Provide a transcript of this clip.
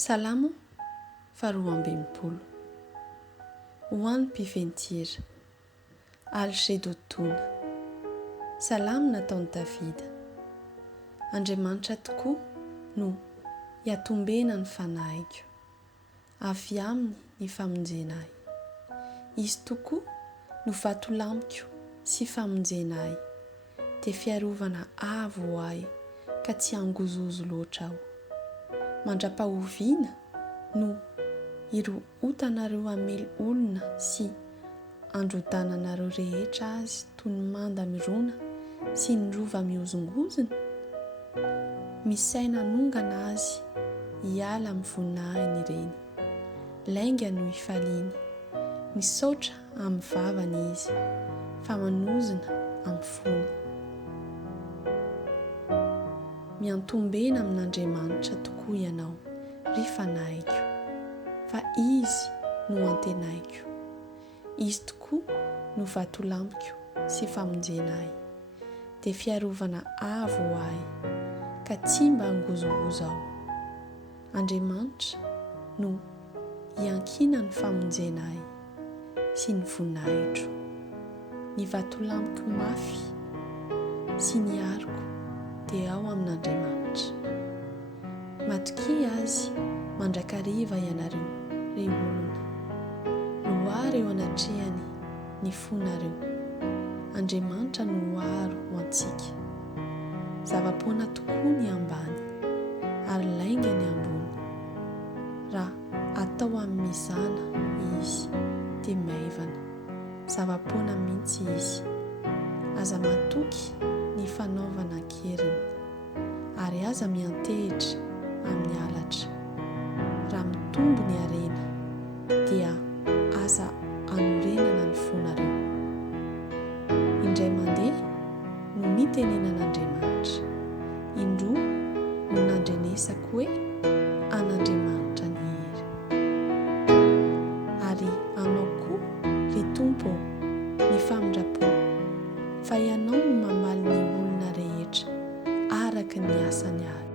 Salamo faharoa ambinipolo. Ho an'ny mpiventira. Alger d'Autun. Salamo nataon'i Davida. Andriamanitra tokoa no hiatombena ny fanahiko. Avy aminy ny famonjenay. Izy tokoa no vatolamiko sy famonjenay. Dia fiarovana avo ho ahy ka tsy hangozozo loatra aho. Mandra-pahoviana no hirohotanareo hamely olona sy androdananareo rehetra azy toy ny manda mirona sy ny rova miozongozona. Misaina hanongana azy hiala amin'ny voninahiny ireny. Lainga no hifaliany, misaotra amin'ny vavany izy, fa manozona amin'ny fony. Miantombena amin'Andriamanitra tokoa ianao ry fanahiako, fa izy no antenaiko. Izy tokoa no vatolamiko sy famonjenay, dia fiarovana avo ho ahy ka tsy mba hangozogozo aho. Andriamanitra no hiankina ny famonjenay sy ny voninahitro. Ny vatolamiko mafy sy ny ariko dia ao amin'Andriamanitra. Matokia azy mandrakariva ianareo ry olona. Loara eo anatrehany ny fonareo. Andriamanitra no hoaro ho antsika. Zava-poana tokoa ny ambany ary lainga ny ambony. Raha atao amin'ny mizana izy dia maivana. Zava-poana mihitsy izy. Aza matoky ny fanaovana ankeriny ary aza miantehitra amin'ny halatra. Raha mitombo ny harena dia aza hanorenana ny fonareo. Indray mandeha no nitenenan'Andriamanitra. Indroa no nandrenesako hoe an'Andriamanitra ny hery. Ary anao koa ry Tompo ny famindrapo, fa ianao no mamaly ny olona rehetra araka ny asany avy.